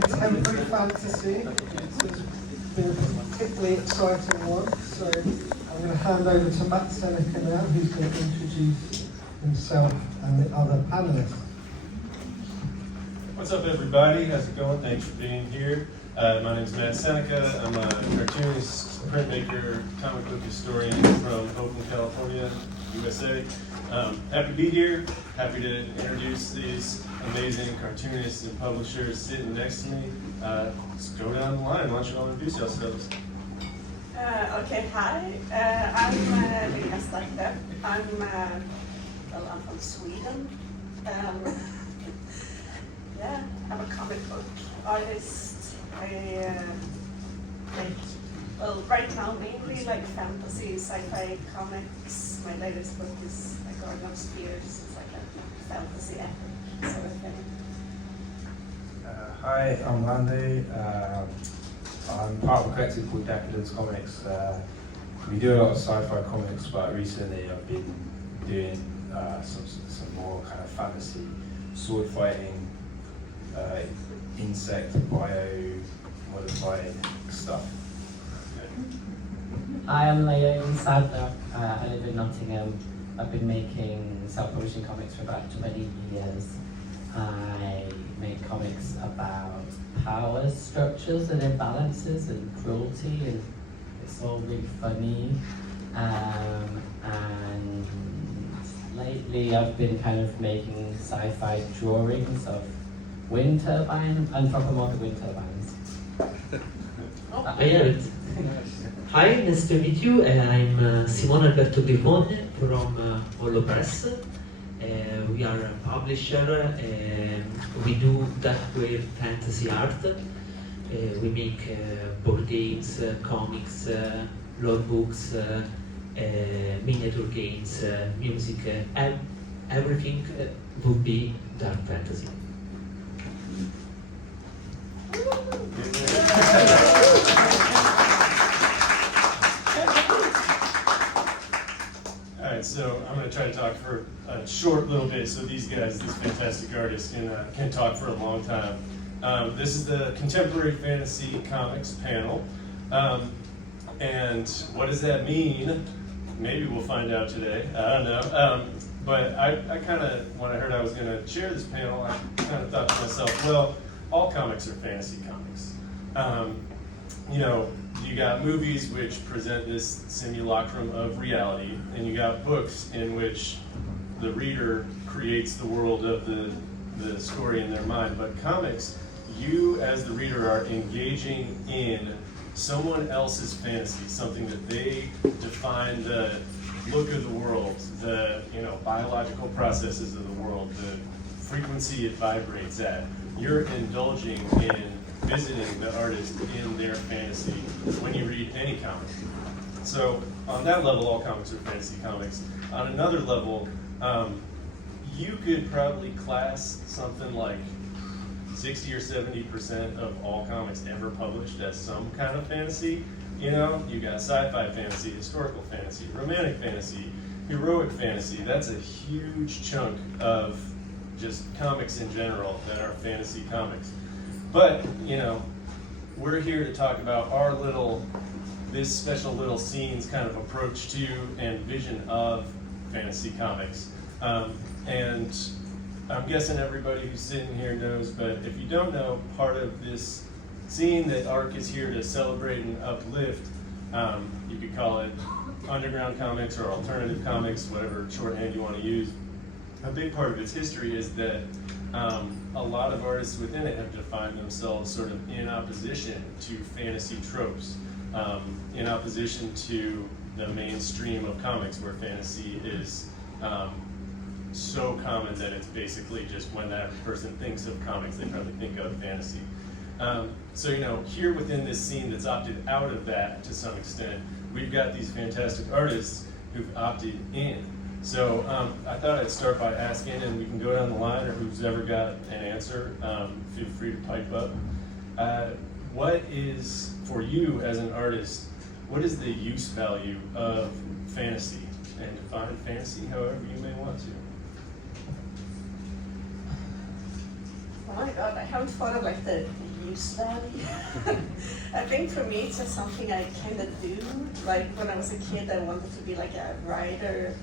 Contemporary fantasy. It's been a particularly exciting one. So I'm going to hand over to Matt Seneca now, who's going to introduce himself and the other panelists. What's up, everybody? How's it going? Thanks for being here. My name is Matt Seneca. I'm a cartoonist, printmaker, comic book historian from Oakland, California, USA. Happy to be here. Happy to introduce these amazing cartoonists and publishers sitting next to me. Let's go down the line. Why don't you all introduce yourselves? Okay, hi. I'm Lina Starkler. I'm from Sweden. Yeah, I'm a comic book artist. I right now mainly like fantasy, sci-fi comics. My latest book is like Garden of Spears. It's like a fantasy epic sort of thing. Hi, I'm Landy. I'm part of a collective called Decadence Comics. We do a lot of sci-fi comics, but recently I've been doing some more kind of fantasy, sword fighting, insect, bio-modifying stuff. Hi, I'm Leo Sadler. I live in Nottingham. I've been making self-publishing comics for about 20 years. I make comics about power structures and imbalances and cruelty, and it's all really funny. And lately I've been kind of making sci-fi drawings of wind turbines, anthropomorphic wind turbines. Hi, nice to meet you. I'm Simone Alberto Grifone from Hollow Press. We are a publisher. We do dark wave fantasy art. We make board games, comics, lore books, miniature games, music. Everything would be dark fantasy. Alright, so I'm going to try to talk for a short little bit so these guys, these fantastic artists, can talk for a long time. This is the Contemporary Fantasy Comics panel. And what does that mean? Maybe we'll find out today. I don't know. But I kind of, when I heard I was going to chair this panel, I kind of thought to myself, well, all comics are fantasy comics. You got movies which present this simulacrum of reality, and you got books in which the reader creates the world of the story in their mind. But comics, you as the reader are engaging in someone else's fantasy, something that they define the look of the world, the biological processes of the world, the frequency it vibrates at. You're indulging in visiting the artist in their fantasy when you read any comic. So on that level, all comics are fantasy comics. On another level, you could probably class something like 60 or 70% of all comics ever published as some kind of fantasy. You got sci-fi fantasy, historical fantasy, romantic fantasy, heroic fantasy. That's a huge chunk of just comics in general that are fantasy comics. But, we're here to talk about this special little scene's kind of approach to and vision of fantasy comics. And I'm guessing everybody who's sitting here knows, but if you don't know, part of this scene that ARC is here to celebrate and uplift, you could call it underground comics or alternative comics, whatever shorthand you want to use. A big part of its history is that a lot of artists within it have defined themselves sort of in opposition to fantasy tropes, in opposition to the mainstream of comics where fantasy is so common that it's basically just when that person thinks of comics, they probably think of fantasy. So here within this scene that's opted out of that to some extent, we've got these fantastic artists who've opted in. So I thought I'd start by asking, and we can go down the line, or who's ever got an answer, feel free to pipe up. What is, for you as an artist, what is the use value of fantasy? And define fantasy however you may want to. Oh my god, I haven't thought of like the use value. I think for me it's just something I kind of do. Like when I was a kid, I wanted to be like a writer,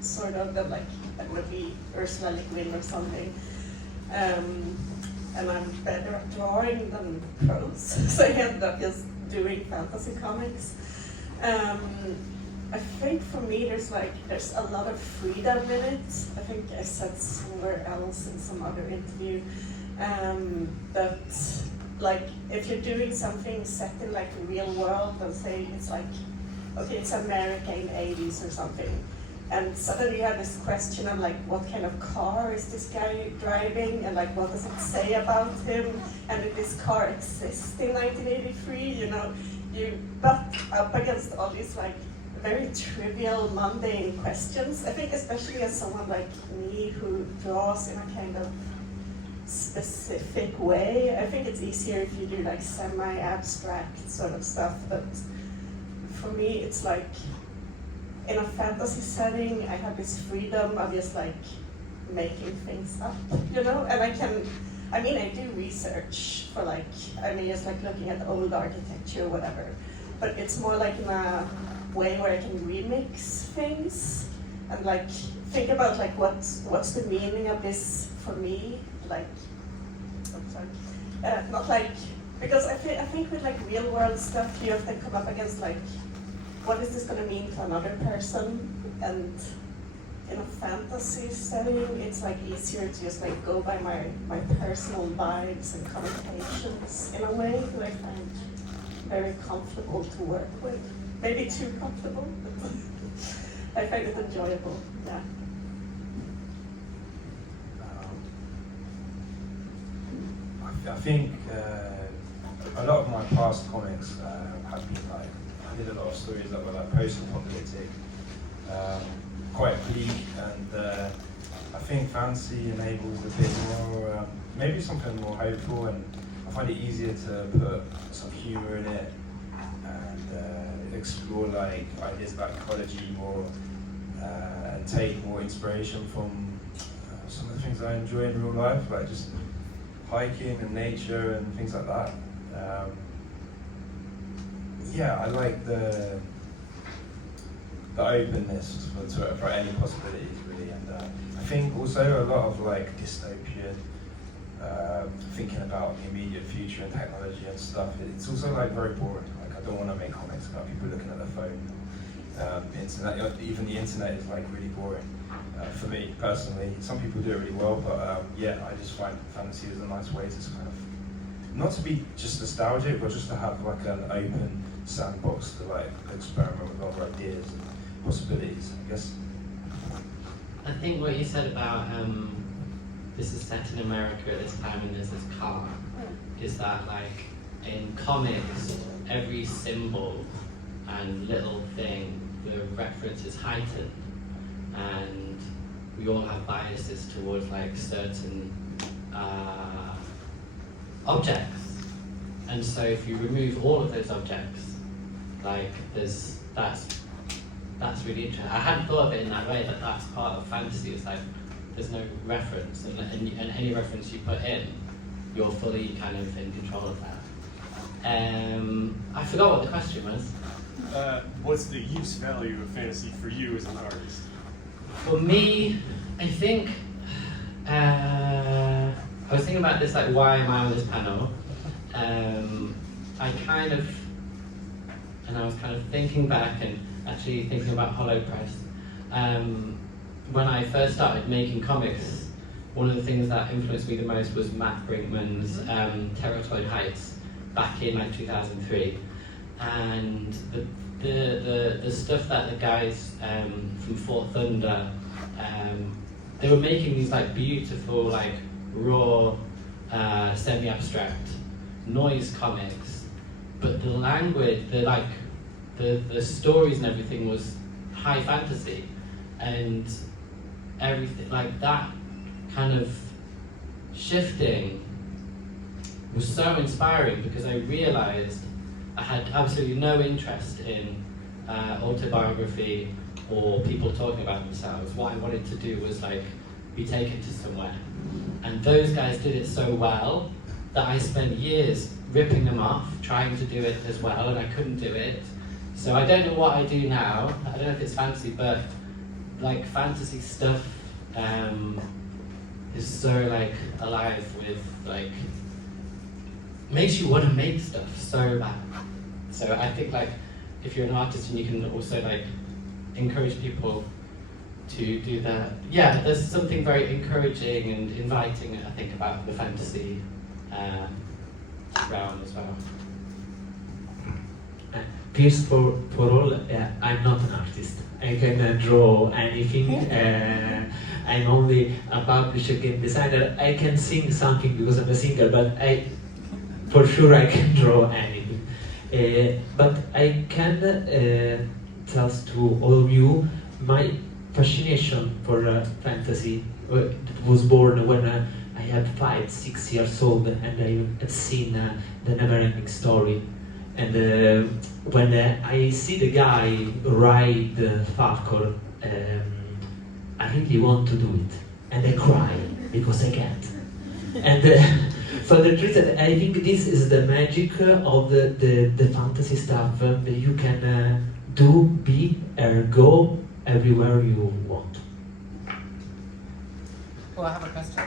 sort of, that like I would be Ursula Le Guin or something. And I'm better at drawing than prose, so I ended up just doing fantasy comics. I think for me there's a lot of freedom in it. I think I said somewhere else in some other interview that like if you're doing something set in like the real world, and say it's like, okay, it's America in 80s or something, and suddenly you have this question of like, what kind of car is this guy driving, and like what does it say about him, and if this car exists in 1983, you know, you butt up against all these like very trivial, mundane questions. I think especially as someone like me who draws in a kind of specific way, I think it's easier if you do like semi-abstract sort of stuff, but for me it's like in a fantasy setting I have this freedom of just like making things up, you know, and I do research for like, just like looking at old architecture or whatever, but it's more like in a way where I can remix things and like think about like what's the meaning of this for me, like, not like, because I think with like real world stuff you often come up against like, what is this going to mean to another person, and in a fantasy setting it's like easier to just like go by my personal vibes and connotations in a way that I find very comfortable to work with. Maybe too comfortable, but I find it enjoyable, yeah. I think a lot of my past comics have been like, I did a lot of stories that were like post-apocalyptic, quite bleak, and I think fantasy enables a bit more, maybe something more hopeful, and I find it easier to put some humour in it and explore like ideas about ecology more, and take more inspiration from some of the things I enjoy in real life, like just hiking and nature and things like that. I like the openness for any possibilities really, and I think also a lot of like dystopian thinking about the immediate future and technology and stuff. It's also like very boring. Like I don't want to make comics about people looking at their phone. Internet, even the internet is like really boring. For me personally, some people do it really well, but I just find fantasy is a nice way to kind of, not to be just nostalgic, but just to have like an open sandbox to like experiment with other ideas and possibilities, I guess. I think what you said about this is set in America at this time and there's this car, is that like in comics, every symbol and little thing, the reference is heightened, and we all have biases towards like certain objects, and so if you remove all of those objects, like that's really interesting. I hadn't thought of it in that way, that that's part of fantasy. It's like there's no reference, and any reference you put in, you're fully kind of in control of that. I forgot what the question was. What's the use value of fantasy for you as an artist? For me, I think I was thinking about this, like, why am I on this panel? I was kind of thinking back and actually thinking about HoloPress. When I first started making comics, one of the things that influenced me the most was Matt Brinkman's Terratoid Heights back in like 2003, and the stuff that the guys from Fort Thunder, they were making these like beautiful, like raw, semi-abstract noise comics, but the language, the stories and everything was high fantasy, and everything like that kind of shifting was so inspiring, because I realized I had absolutely no interest in autobiography or people talking about themselves. What I wanted to do was like be taken to somewhere, and those guys did it so well that I spent years ripping them off, trying to do it as well, and I couldn't do it. So I don't know what I do now. I don't know if it's fantasy, but like fantasy stuff is so like alive with like makes you want to make stuff so bad. So I think like if you're an artist and you can also like encourage people to do that. Yeah, there's something very encouraging and inviting, I think, about the fantasy realm as well. First for all, I'm not an artist. I can draw anything. I'm only a publisher, game designer. I can sing something because I'm a singer, but for sure I can draw anything. But I can tell to all of you my fascination for fantasy was born when I had 5-6 years old and I had seen the Neverending Story. And when I see the guy ride Falcor, I really want to do it. And I cry because I can't. And for the reason, I think this is the magic of the fantasy stuff that you can do, be, or go everywhere you want. Oh, I have a question.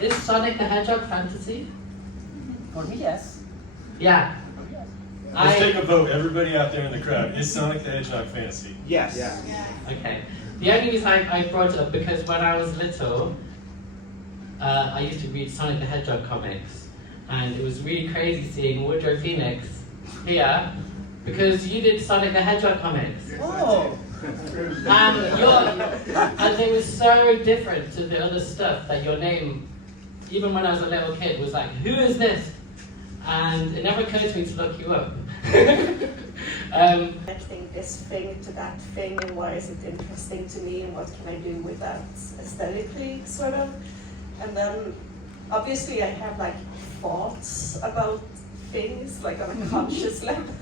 Is Sonic the Hedgehog fantasy? For me, yes. Yeah. Let's take a vote, everybody out there in the crowd. Is Sonic the Hedgehog fantasy? Yes. Okay. The only reason I brought it up because when I was little, I used to read Sonic the Hedgehog comics, and it was really crazy seeing Woodrow Phoenix here because you did Sonic the Hedgehog comics. Oh. And they were so different to the other stuff that your name, even when I was a little kid, was like, who is this? And it never occurred to me to look you up. Connecting this thing to that thing, and why is it interesting to me, and what can I do with that aesthetically, sort of. And then, obviously, I have like thoughts about things, like on a conscious level.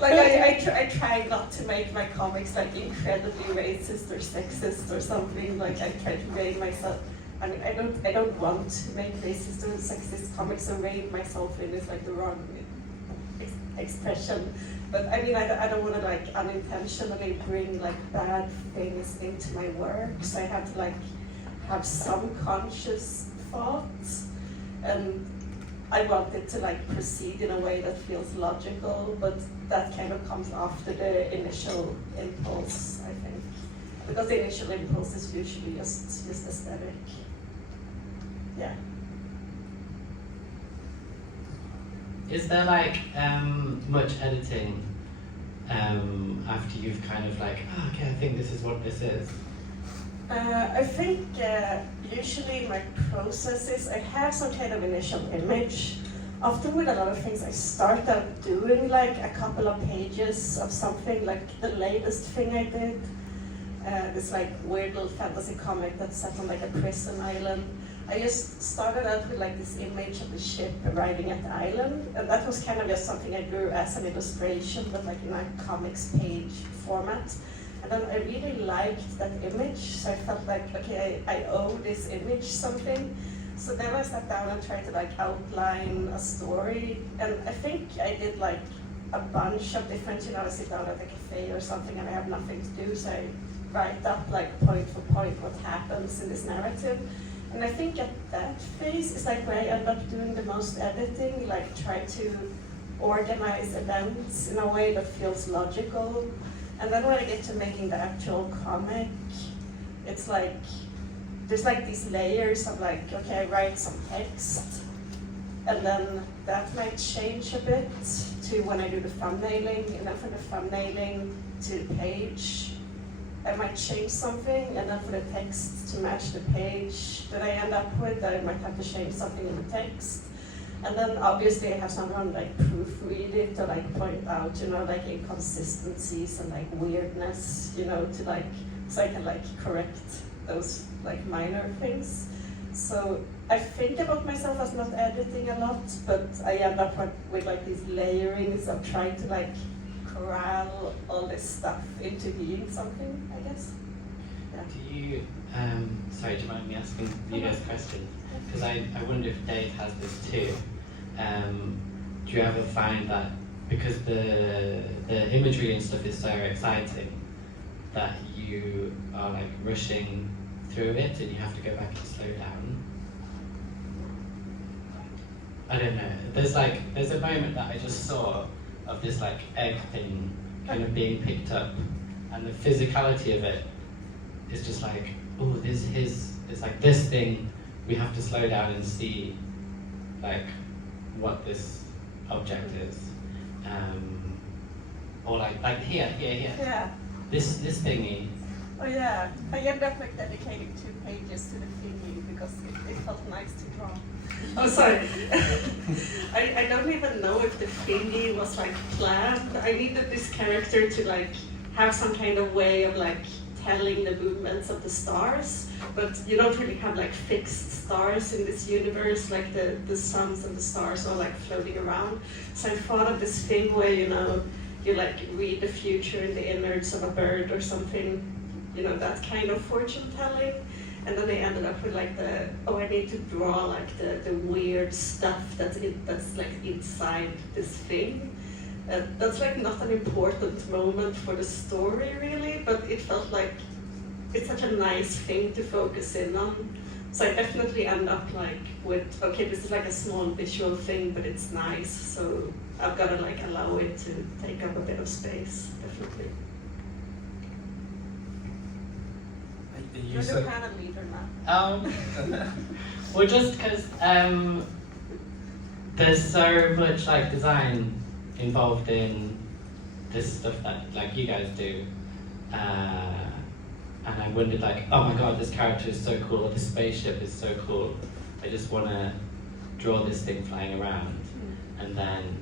Like I try not to make my comics like incredibly racist or sexist or something. Like I try to rein myself. I mean, I don't want to make racist or sexist comics, so rein myself in is like the wrong expression. But I mean, I don't want to like unintentionally bring like bad things into my work. So I have to like have some conscious thoughts, and I want it to like proceed in a way that feels logical, but that kind of comes after the initial impulse, I think. Because the initial impulse is usually just aesthetic. Yeah. Is there like much editing after you've kind of like, oh, okay, I think this is what this is? I think usually my process is I have some kind of initial image. Often with a lot of things I start out doing like a couple of pages of something, like the latest thing I did. This like weird little fantasy comic that's set on like a prison island. I just started out with like this image of the ship arriving at the island, and that was kind of just something I drew as an illustration, but like in a comics page format. And then I really liked that image, so I felt like, okay, I owe this image something. So then I sat down and tried to like outline a story, and I think I did like a bunch of different, I sit down at a cafe or something and I have nothing to do, so I write up like point for point what happens in this narrative. And I think at that phase is like where I end up doing the most editing, like try to organize events in a way that feels logical. And then when I get to making the actual comic, it's like, there's like these layers of like, okay, I write some text, and then that might change a bit to when I do the thumbnailing, and then from the thumbnailing to the page, I might change something, and then for the text to match the page that I end up with, I might have to change something in the text. And then obviously I have someone like proofread it to like point out, like inconsistencies and like weirdness, to like, so I can like correct those like minor things. So I think about myself as not editing a lot, but I end up with like these layerings of trying to like corral all this stuff into being something, I guess. Yeah. Do you Sorry, do you mind me asking you guys a question? Because I wonder if Dave has this too. Do you ever find that because the imagery and stuff is so exciting that you are like rushing through it and you have to go back and slow down? I don't know. There's a moment that I just saw of this like egg thing kind of being picked up, and the physicality of it is just like, oh, it's like this thing. We have to slow down and see like what this object is, or like here. Yeah. This thingy. Oh yeah. I ended up like dedicating 2 pages to the thingy because it felt nice to draw. Oh sorry. I don't even know if the thingy was like planned. I needed this character to like have some kind of way of like telling the movements of the stars, but you don't really have like fixed stars in this universe, like the suns and the stars are like floating around. So I thought of this thing where, you know, you like read the future in the innards of a bird or something, you know, that kind of fortune telling. And then I ended up with like I need to draw like the weird stuff that's like inside this thing. That's like not an important moment for the story really, but it felt like it's such a nice thing to focus in on. So I definitely end up like with, okay, this is like a small visual thing, but it's nice, so I've got to like allow it to take up a bit of space, definitely. You You're the said, kind of leader now. Well, just because there's so much like design involved in this stuff that like you guys do, and I wondered like, oh my god, this character is so cool, or this spaceship is so cool. I just want to draw this thing flying around, and then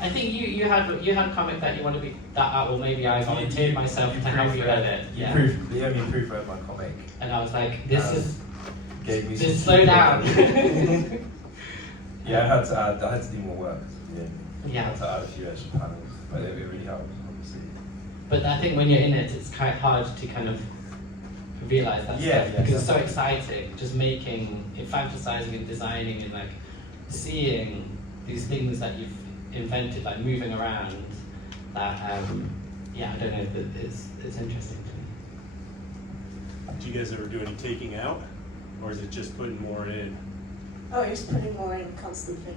I think you had a comic that you want to be that, or maybe I volunteered myself to help you edit it. You proofread my comic. And I was like, this is Gave me just some slow down. Yeah, I had to do more work. Yeah. I Yeah. had to add a few extra panels, but it really helped, obviously. But I think when you're in it, it's quite hard to kind of realize that Yeah, stuff yeah, because it's so definitely. exciting. Just making, fantasizing and designing and like seeing these things that you've invented, like moving around. That yeah, I don't know, but it's interesting to me. Do you guys ever do any taking out, or is it just putting more in? Oh, you're just putting more in constantly.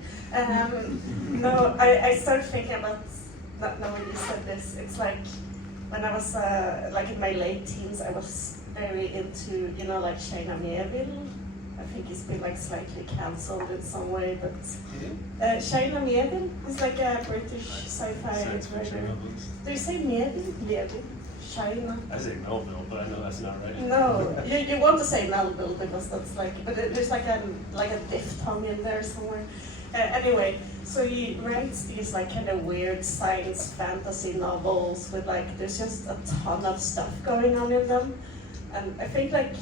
No, I started thinking about that now when you said this. It's like when I was like in my late teens, I was very into, you know, like Shayna Mieville. I think he's been like slightly cancelled in some way, but Shayna Mieville is like a British sci-fi Science fiction writer. novels. Do you say Mieville? Mieville? Shayna? I say Melville, but I know that's not right. No, you want to say Melville because that's like, but there's like a diphthong in there somewhere. Anyway, so he writes these like kind of weird science fantasy novels with like, there's just a ton of stuff going on in them. And I think like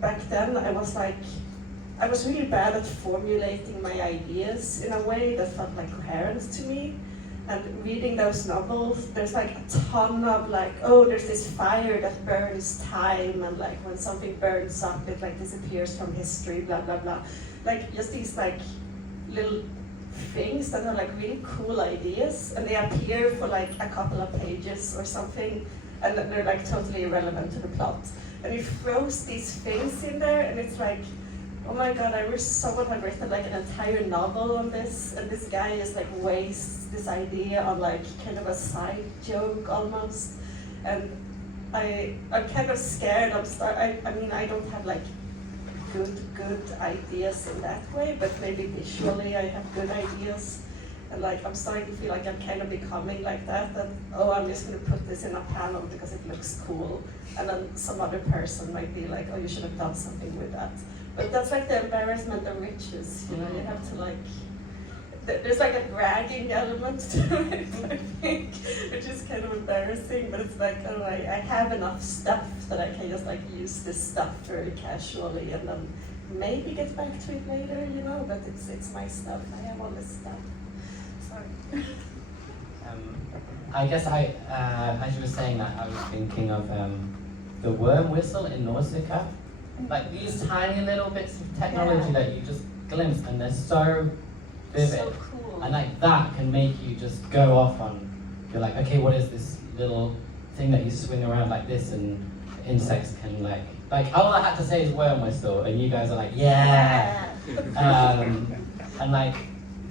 back then I was really bad at formulating my ideas in a way that felt like coherent to me. And reading those novels, there's like a ton of like, oh, there's this fire that burns time, and like when something burns up, it like disappears from history, blah, blah, blah. Like just these like little things that are like really cool ideas, and they appear for like a couple of pages or something, and then they're like totally irrelevant to the plot. And he throws these things in there, and it's like, oh my god, I wish someone had written like an entire novel on this, and this guy is like wastes this idea on like kind of a side joke almost. And I'm kind of scared. I mean, I don't have like good ideas in that way, but maybe visually I have good ideas. And like I'm starting to feel like I'm kind of becoming like that, oh, I'm just gonna put this in a panel because it looks cool. And then some other person might be like, oh, you should have done something with that. But that's like the embarrassment of riches, you know, you have to like, there's like a bragging element to it, I think, which is kind of embarrassing, but it's like, oh, I have enough stuff that I can just like use this stuff very casually and then maybe get back to it later, you know, but it's my stuff, I have all this stuff. Sorry. I guess as you were saying that, I was thinking of the worm whistle in Nausicaa. Like these tiny little bits of technology that you just glimpse, and they're so vivid. So cool. And like that can make you just go off on, you're like, okay, what is this little thing that you swing around like this, and insects can like all I had to say is worm whistle, and you guys are like, yeah. And like,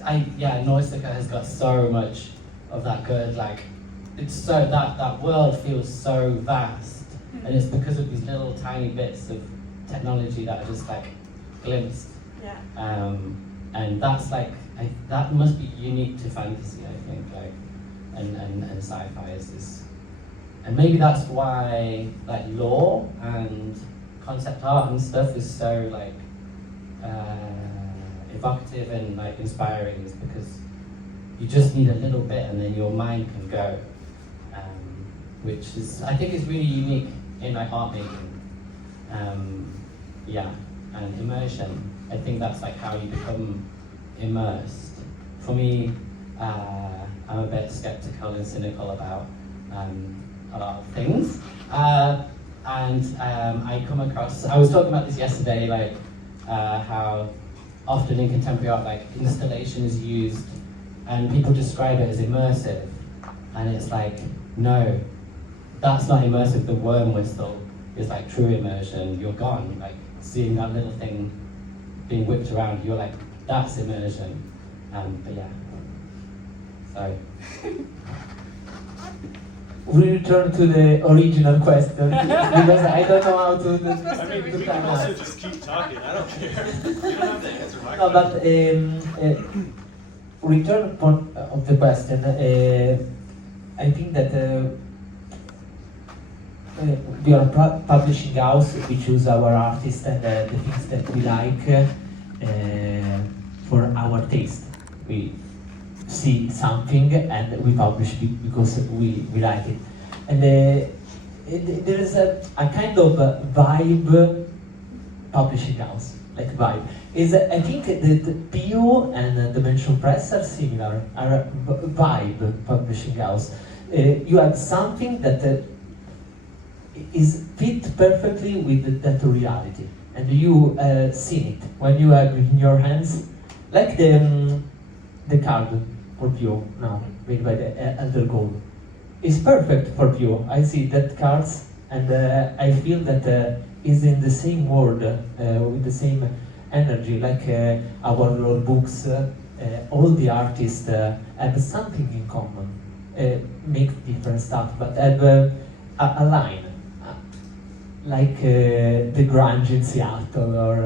Nausicaa has got so much of that good, like, it's so, that world feels so vast, and it's because of these little tiny bits of technology that are just like glimpsed. Yeah. And that's like, that must be unique to fantasy, I think, like, and sci-fi is this. And maybe that's why like lore and concept art and stuff is so like evocative and like inspiring, is because you just need a little bit and then your mind can go, which is, I think is really unique in like art making. And immersion. I think that's like how you become immersed. For me, I'm a bit skeptical and cynical about a lot of things. I come across, I was talking about this yesterday, like how often in contemporary art, like installation is used and people describe it as immersive. And it's like, no, that's not immersive. The worm whistle is like true immersion. You're gone, like seeing that little thing being whipped around, you're like, that's immersion. But yeah, so. We return to the original question because I don't know how to. I mean, we can also just keep talking. I don't care. You don't have to answer my No, question. but return point of the question. I think that we are a publishing house. We choose our artists and the things that we like for our taste. We see something and we publish it because we like it. And there is a kind of vibe publishing house, like vibe. I think that PO and Dimension Press are similar, are a vibe publishing house. You have something that is fit perfectly with that reality, and you see it when you have in your hands, like the card for Pio now, made by the Elder Gold. It's perfect for Pio. I see that cards, and I feel that is in the same world, with the same energy, like our Lord books. All the artists have something in common, make different stuff, but have a line, like the grunge in Seattle, or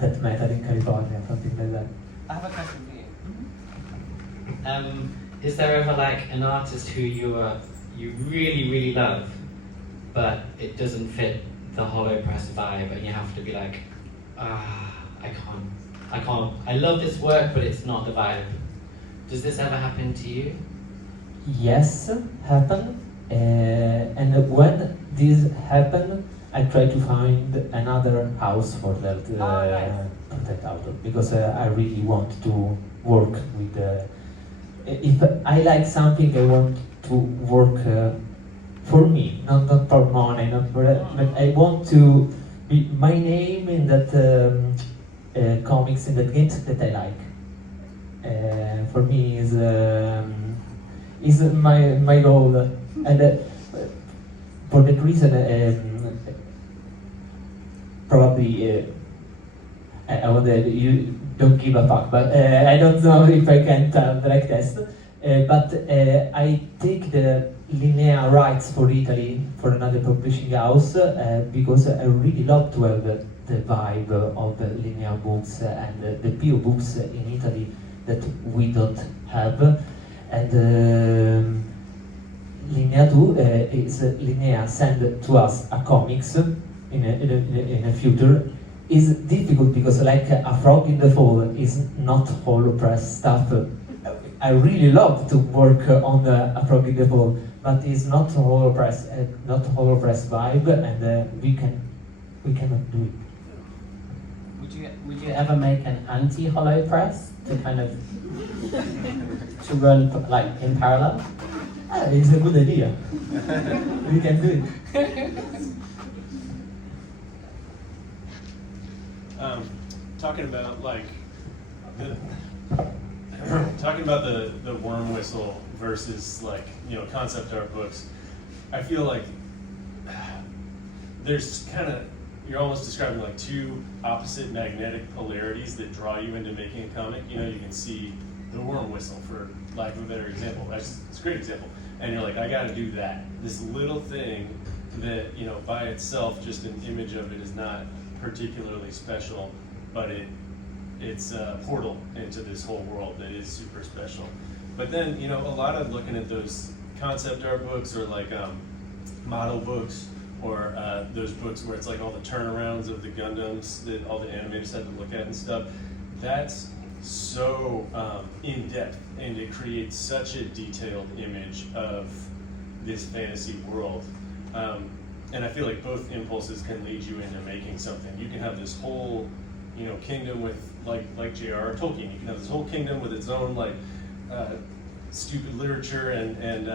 that metal in California, something like that. I have a question for you. Is there ever like an artist who you really, really love, but it doesn't fit the Hollow Press vibe, and you have to be like, I can't. I love this work, but it's not the vibe. Does this ever happen to you? Yes, happen. And when this happen, I try to find another house for that author, because I really want to work with. If I like something, I want to work for me, not for money, not for. But I want to be my name in that comics, in that games that I like. For me is my goal, and for that reason, probably I want that you don't give a fuck, but I don't know if I can tell like this. But I take the Linnea rights for Italy for another publishing house because I really love to have the vibe of the Linnea books and the PO books in Italy that we don't have. And Linnea too is Linnea send to us a comics in a future. Is difficult because like A Frog in the Fall is not Hollow Press stuff. I really love to work on A Frog in the Fall, but it's not Hollow Press, vibe, and we cannot do it. Would you ever make an anti-Hollow Press to kind of to run like in parallel? It's a good idea. We can do it. Talking about like talking about the worm whistle versus like, you know, concept art books. I feel like there's kind of, you're almost describing like two opposite magnetic polarities that draw you into making a comic. You know, you can see the worm whistle, for lack of a better example. It's a great example. And you're like, I got to do that. This little thing that, you know, by itself, just an image of it is not particularly special, but it's a portal into this whole world that is super special. But then, you know, a lot of looking at those concept art books or like model books, or those books where it's like all the turnarounds of the Gundams that all the animators had to look at and stuff, that's so in depth, and it creates such a detailed image of this fantasy world. And I feel like both impulses can lead you into making something. You can have this whole, you know, kingdom with like J.R.R. Tolkien. You can have this whole kingdom with its own like stupid literature and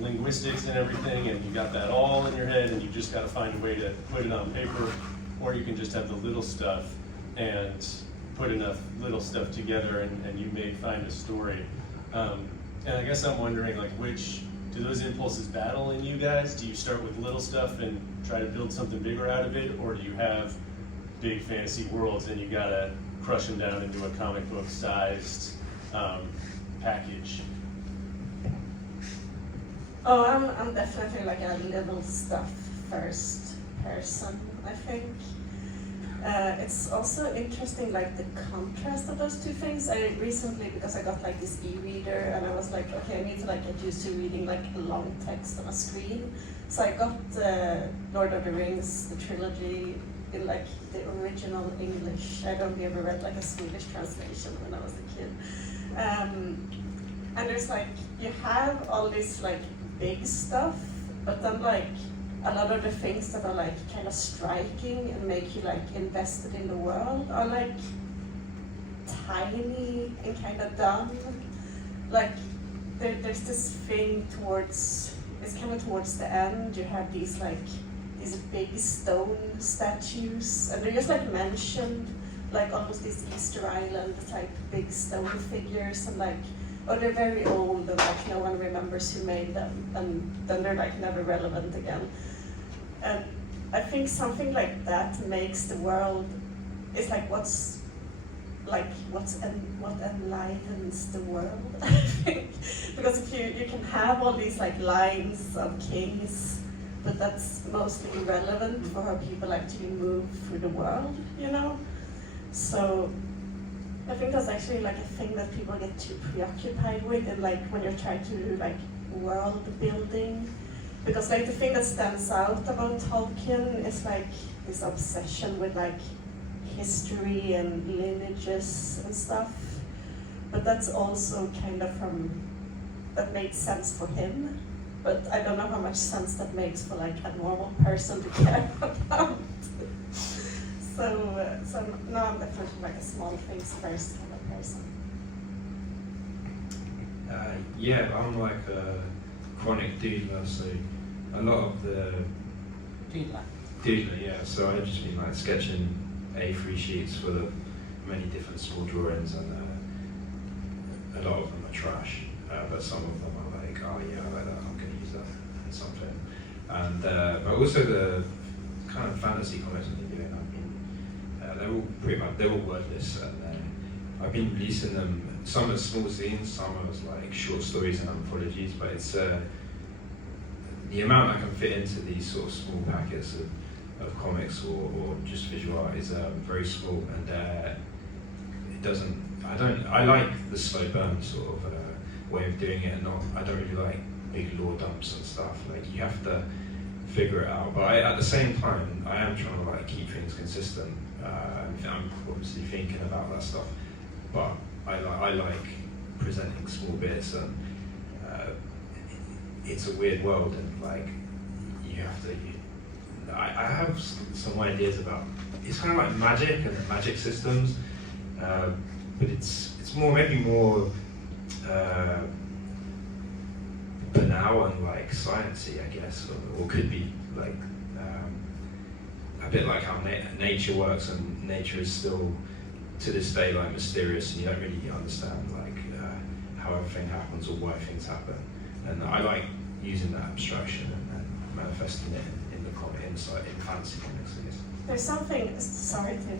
linguistics and everything, and you got that all in your head, and you just got to find a way to put it on paper. Or you can just have the little stuff and put enough little stuff together, and you may find a story. And I guess I'm wondering, like, which do those impulses battle in you guys? Do you start with little stuff and try to build something bigger out of it, or do you have big fantasy worlds and you gotta crush them down into a comic book sized package? Oh, I'm definitely like a little stuff first person, I think. It's also interesting, like the contrast of those two things. I recently, because I got like this e-reader, and I was like, okay, I need to like get used to reading like a long text on a screen. So I got Lord of the Rings, the trilogy, in like the original English. I don't ever read like a Swedish translation when I was a kid. And there's like, you have all this like big stuff, but then like a lot of the things that are like kind of striking and make you like invested in the world are like tiny and kind of dumb. Like there's this thing towards, it's kind of towards the end, you have these big stone statues, and they're just like mentioned, like almost these Easter Island type big stone figures, and like, oh, they're very old and like no one remembers who made them, and then they're like never relevant again. And I think something like that makes the world, it's like what enlivens the world, I think. Because if you can have all these like lines of kings, but that's mostly irrelevant for how people actually move through the world, you know? So I think that's actually like a thing that people get too preoccupied with, and like when you're trying to do like world building. Because like the thing that stands out about Tolkien is like this obsession with like history and lineages and stuff. But that's also kind of that made sense for him. But I don't know how much sense that makes for like a normal person to care about. So now I'm definitely like a small things first kind of person. Yeah, I'm like a chronic doodler, so a lot of the doodler, yeah. So I've just been like sketching A3 sheets full of many different small drawings, and a lot of them are trash, but some of them are like, oh yeah, I like that, I'm going to use that in something. And but also the kind of fantasy comics I've been doing, they're all pretty much, they're all wordless, and I've been releasing them, some as small scenes, some as like short stories and anthologies, but it's the amount I can fit into these sort of small packets of comics or just visual art is very small, and it doesn't, I like the slow burn sort of way of doing it, and I don't really like big lore dumps and stuff. Like you have to figure it out, but at the same time I am trying to like keep things consistent. I'm obviously thinking about that stuff, but I like presenting small bits, and it's a weird world, and like you have to. I have some ideas about, it's kind of like magic and magic systems, but it's more maybe more banal and like sciencey, I guess, or could be like a bit like how nature works, and nature is still to this day like mysterious, and you don't really understand like how everything happens or why things happen. And I like using that abstraction and manifesting it in the comic, in fantasy comics, I guess. There's something, sorry to,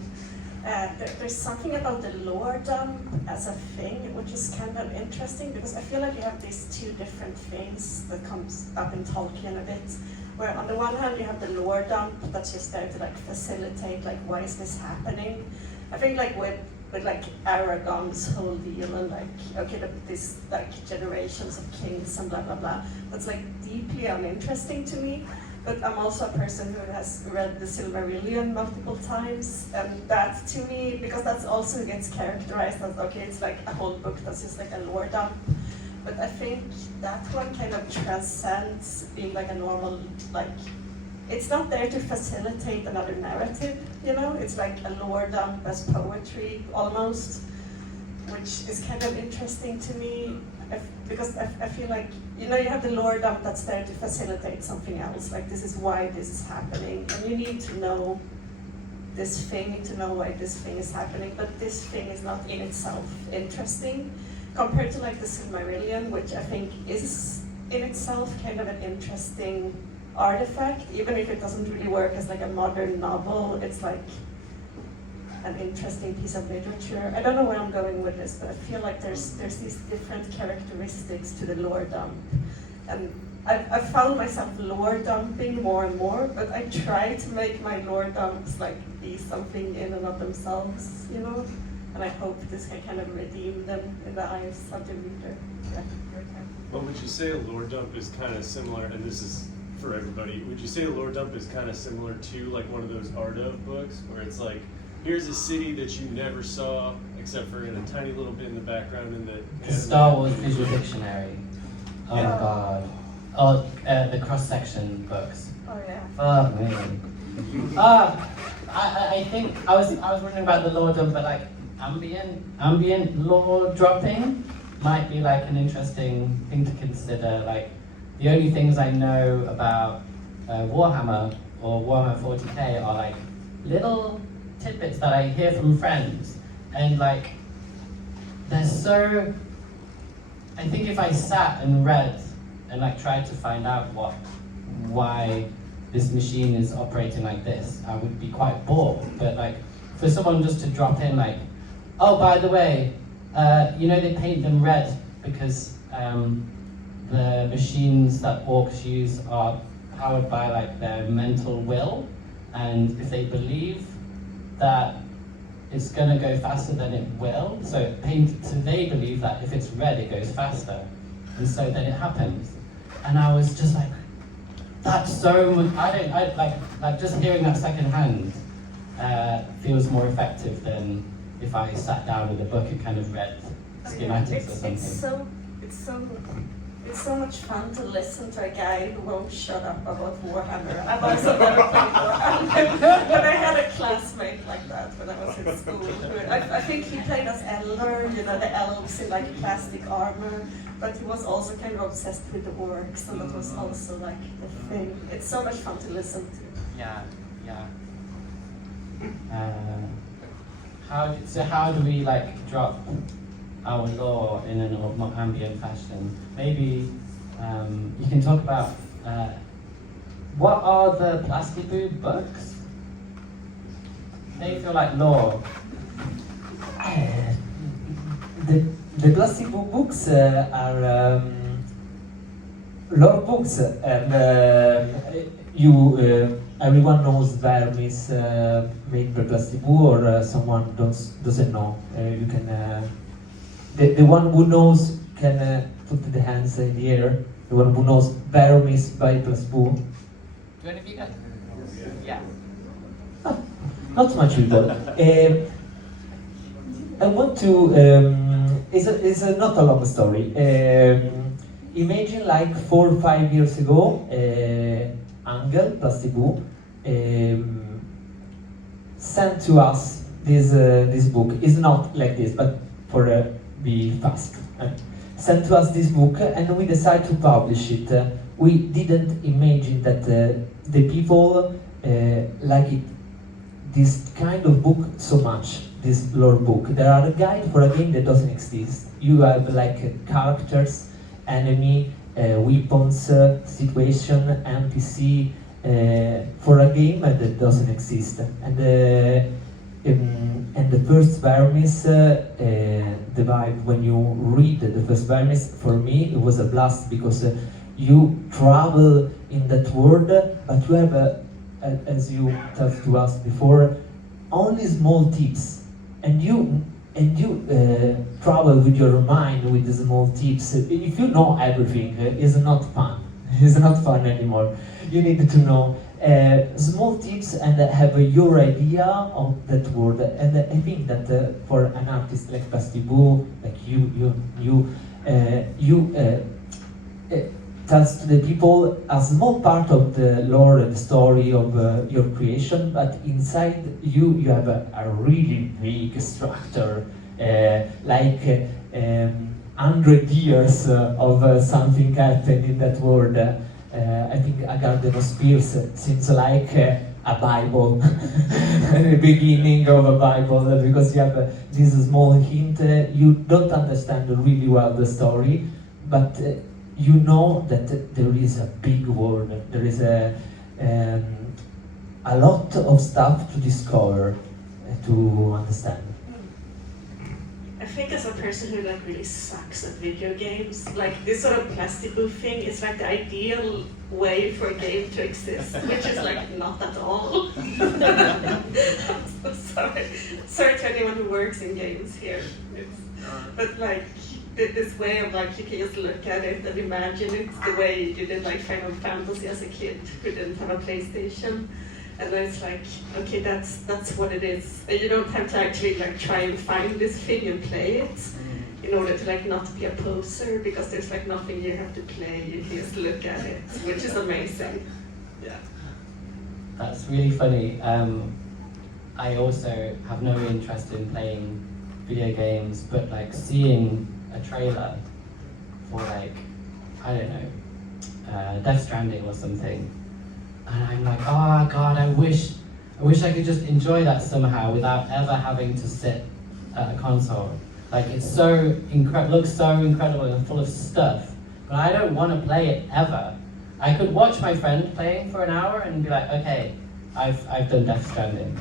there's something about the lore dump as a thing which is kind of interesting, because I feel like you have these two different things that comes up in Tolkien a bit, where on the one hand you have the lore dump that's just there to like facilitate like why is this happening. I think like with like Aragorn's whole deal and like, okay, this like generations of kings and blah blah blah, that's like deeply uninteresting to me. But I'm also a person who has read the Silmarillion multiple times, and that to me, because that also gets characterized as, okay, it's like a whole book that's just like a lore dump. But I think that one kind of transcends being like a normal, like, it's not there to facilitate another narrative, you know? It's like a lore dump as poetry, almost, which is kind of interesting to me, because I feel like, you know, you have the lore dump that's there to facilitate something else, like this is why this is happening, and you need to know this thing, you need to know why this thing is happening, but this thing is not in itself interesting, compared to like the Silmarillion, which I think is in itself kind of an interesting artifact, even if it doesn't really work as like a modern novel, it's like an interesting piece of literature. I don't know where I'm going with this, but I feel like there's these different characteristics to the lore dump. And I've found myself lore dumping more and more, but I try to make my lore dumps like be something in and of themselves, you know? And I hope this can kind of redeem them in the eyes of the reader. Yeah, your turn. Well, would you say a lore dump is kind of similar, and this is for everybody, would you say a lore dump is kind of similar to like one of those Art of books, where it's like, here's a city that you never saw, except for in a tiny little bit in the background in the Star Wars Visual Dictionary. Oh my Yeah. god. Oh, the cross-section books. Oh yeah. Fuck me. I think I was wondering about the lore dump, but like ambient lore dropping might be like an interesting thing to consider. Like the only things I know about Warhammer or Warhammer 40k are like little tidbits that I hear from friends, and like they're so. I think if I sat and read and like tried to find out why this machine is operating like this, I would be quite bored. But like for someone just to drop in like, oh, by the way, you know, they paint them red because the machines that orcs use are powered by like their mental will, and if they believe that it's gonna go faster than it will, so they believe that if it's red it goes faster, and so then it happens. And I was just like, that's so much. I like just hearing that secondhand feels more effective than if I sat down with a book and kind of read schematics or something. It's so much fun to listen to a guy who won't shut up about Warhammer. I've also never played Warhammer, but I had a classmate like that when I was in school. I think he played as Elder, you know, the elves in like plastic armor, but he was also kind of obsessed with the orcs, and that was also like the thing. It's so much fun to listen to. Yeah. How do we like drop our lore in an more ambient fashion? Maybe you can talk about what are the Plastiboo books? They feel like lore. The Plastiboo books are lore books, and everyone knows Vermis made by Plastiboo, or someone doesn't know. You can the one who knows can put the hands in the air. The one who knows Vermis by Plastiboo. Do any of you guys? Yeah. Not much people. I want to. It's not a long story. Imagine like 4 or 5 years ago, Angel Plastiboo sent to us this book. It's not like this, but for be fast. sent to us this book, and we decided to publish it. We didn't imagine that the people like it, this kind of book so much, this lore book. There are a guide for a game that doesn't exist. You have like characters, enemy, weapons, situation, NPC, for a game that doesn't exist. And the first Vermis, the vibe when you read the first Vermis, for me it was a blast, because you travel in that world, but you have, as you told to us before, only small tips, and you travel with your mind with the small tips. If you know everything, it's not fun. It's not fun anymore. You need to know small tips and have your idea of that world. And I think that for an artist like Bastibou, like you tells to the people a small part of the lore and story of your creation, but inside you have a really big structure, like 100 years of something happened in that world. I think A Garden of Spears seems like a Bible, the beginning of a Bible, because you have this small hint. You don't understand really well the story, but you know that there is a big world. There is a lot of stuff to discover, to understand. I think as a person who like really sucks at video games, like this sort of Plasticoo thing is like the ideal way for a game to exist, which is like not at all. Sorry to anyone who works in games here. But like this way of like you can just look at it and imagine it the way you did like Final Fantasy as a kid who didn't have a PlayStation. And then it's like, okay, that's what it is. And you don't have to actually like try and find this thing and play it in order to like not be a poser, because there's like nothing you have to play, you can just look at it, which is amazing. Yeah. That's really funny. I also have no interest in playing video games, but like seeing a trailer for like, I don't know, Death Stranding or something, and I'm like, oh god, I wish I could just enjoy that somehow without ever having to sit at a console. Like it's so looks so incredible and full of stuff, but I don't want to play it ever. I could watch my friend playing for an hour and be like, okay, I've done Death Stranding,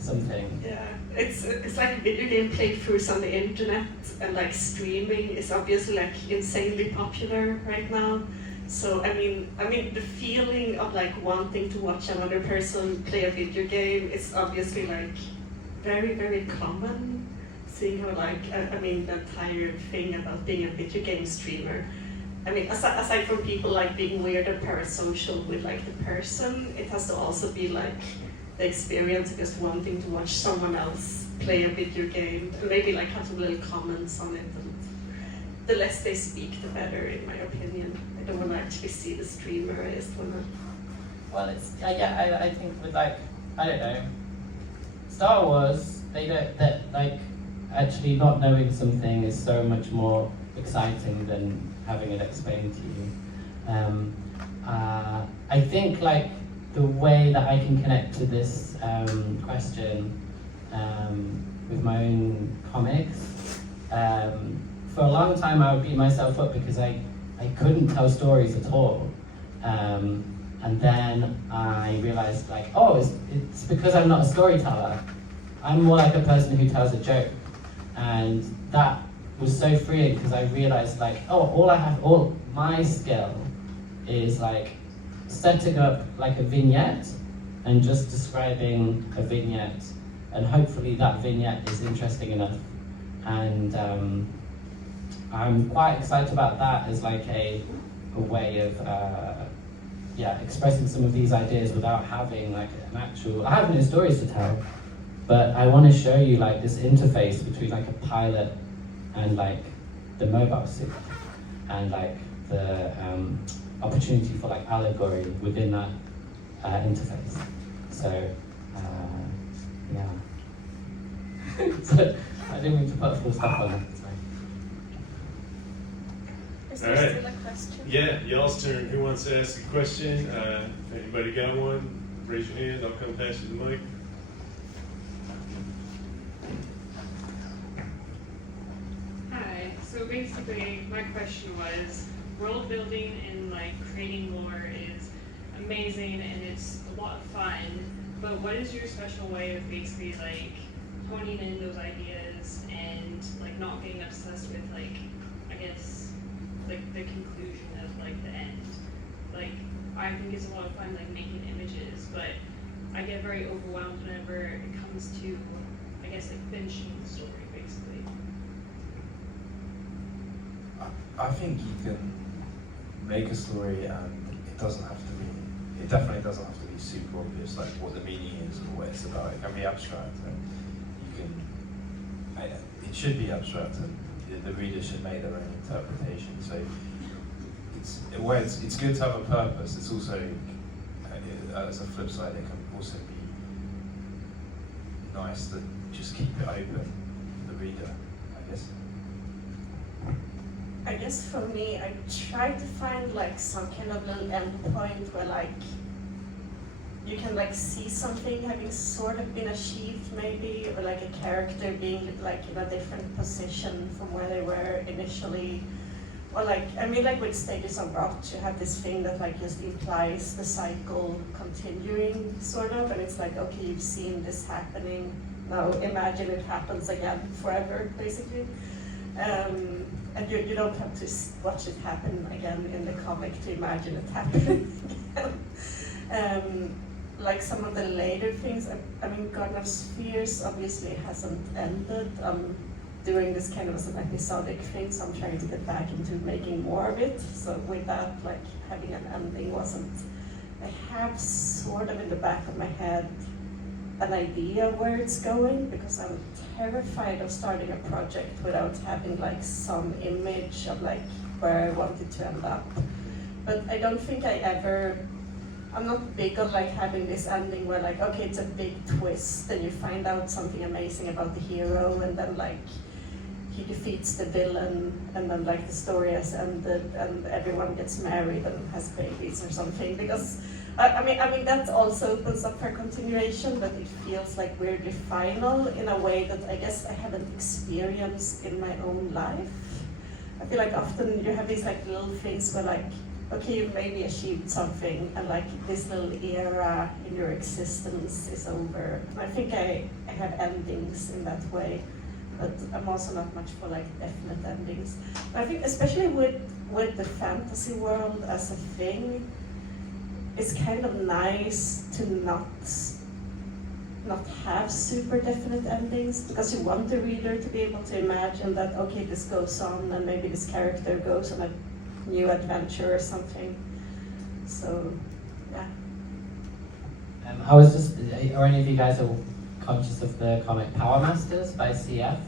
something. Yeah, it's like video game playthroughs on the internet, and like streaming is obviously like insanely popular right now. So I mean the feeling of like wanting to watch another person play a video game is obviously like very, very common. Seeing how like the entire thing about being a video game streamer. I mean, aside from people like being weird and parasocial with like the person, it has to also be like the experience of just wanting to watch someone else play a video game and maybe like have some little comments on it. And the less they speak, the better, in my opinion. I don't want to actually see the streamer. I just want to. Well, it's I think with like, I don't know, Star Wars, that like actually not knowing something is so much more exciting than having it explained to you. I think like the way that I can connect to this question with my own comics, for a long time I would beat myself up because I couldn't tell stories at all. And then I realized like, oh, it's because I'm not a storyteller. I'm more like a person who tells a joke. And that was so freeing because I realized like, oh, all my skill is like setting up like a vignette and just describing a vignette, and hopefully that vignette is interesting enough. And I'm quite excited about that as like a way of expressing some of these ideas without having like an actual. I have no stories to tell, but I want to show you like this interface between like a pilot and like the mobile suit, and like the opportunity for like allegory within that interface. So so I didn't mean to put full stop on that. Sorry. Was All there right. still a question? Yeah, y'all's turn. Who wants to ask a question? If anybody got one, raise your hand. I'll come pass you the mic. Hi, so basically my question was, world building and like creating lore is amazing and it's a lot of fun, but what is your special way of basically like honing in those ideas and like not getting obsessed with like, I guess, like the conclusion of like the end? Like, I think it's a lot of fun like making images, but I get very overwhelmed whenever it comes to, I guess, like finishing the story basically. I think you can make a story and it doesn't have to be, it definitely doesn't have to be super obvious, like what the meaning is or what it's about. It can be abstract and you can, it should be abstract and the reader should make their own interpretation. So it's good to have a purpose. It's also, as a flip side, it can also be nice to just keep it open for the reader, I guess. I guess for me, I try to find like some kind of little end point where like you can like see something having sort of been achieved maybe, or like a character being like in a different position from where they were initially. Or like, I mean like with Stages of Rot, you have this thing that like just implies the cycle continuing sort of, and it's like, okay, you've seen this happening, now imagine it happens again forever, basically. And you don't have to watch it happen again in the comic to imagine it happening again. Like some of the later things, I mean, Garden of Spheres obviously hasn't ended. I'm doing this kind of as an episodic thing, so I'm trying to get back into making more of it. So with that, like having an ending wasn't, I have sort of in the back of my head an idea where it's going, because I'm terrified of starting a project without having like some image of like where I want it to end up. But I don't think I'm not big on like having this ending where like, okay, it's a big twist and you find out something amazing about the hero and then like he defeats the villain and then like the story has ended and everyone gets married and has babies or something, because I mean that also opens up for continuation, but it feels like weirdly final in a way that I guess I haven't experienced in my own life. I feel like often you have these like little things where like, okay, you've maybe achieved something and like this little era in your existence is over. And I think I have endings in that way, but I'm also not much for like definite endings. But I think especially with the fantasy world as a thing, it's kind of nice to not have super definite endings, because you want the reader to be able to imagine that, okay, this goes on and maybe this character goes on a new adventure or something. So, yeah. I was just, are any of you guys are conscious of the comic Power Masters by CF,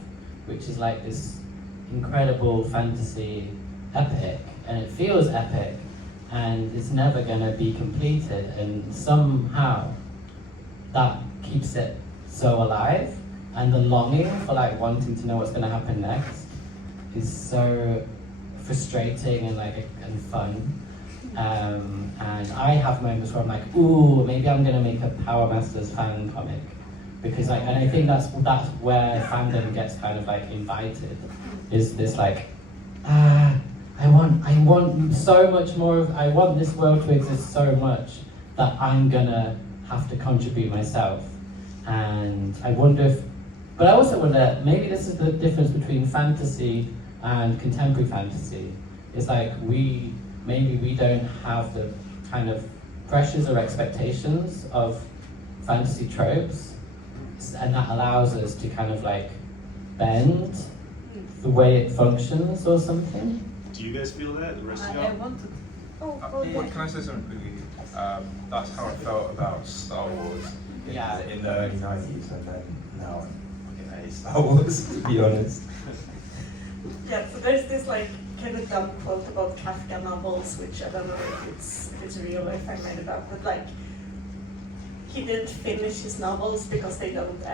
which is like this incredible fantasy epic, and it feels epic, and it's never gonna be completed, and somehow that keeps it so alive, and the longing for like wanting to know what's gonna happen next is so frustrating and like and fun. And I have moments where I'm like, ooh, maybe I'm gonna make a Power Masters fan comic, because like, and I think that's where fandom gets kind of like invited, is this like, I want so much more of, I want this world to exist so much that I'm gonna have to contribute myself. And I wonder if, but I also wonder, maybe this is the difference between fantasy and contemporary fantasy. It's like maybe we don't have the kind of pressures or expectations of fantasy tropes, and that allows us to kind of like bend the way it functions or something. Do you guys feel that? The rest of I y'all? want to. Can I say something quickly? That's how I felt about Star Wars in the early 90s, and then now I fucking hate Star Wars, to be honest. Yeah, so there's this like kind of dumb quote about Kafka novels, which I don't know if it's real or if I made it up, but like he didn't finish his novels because they don't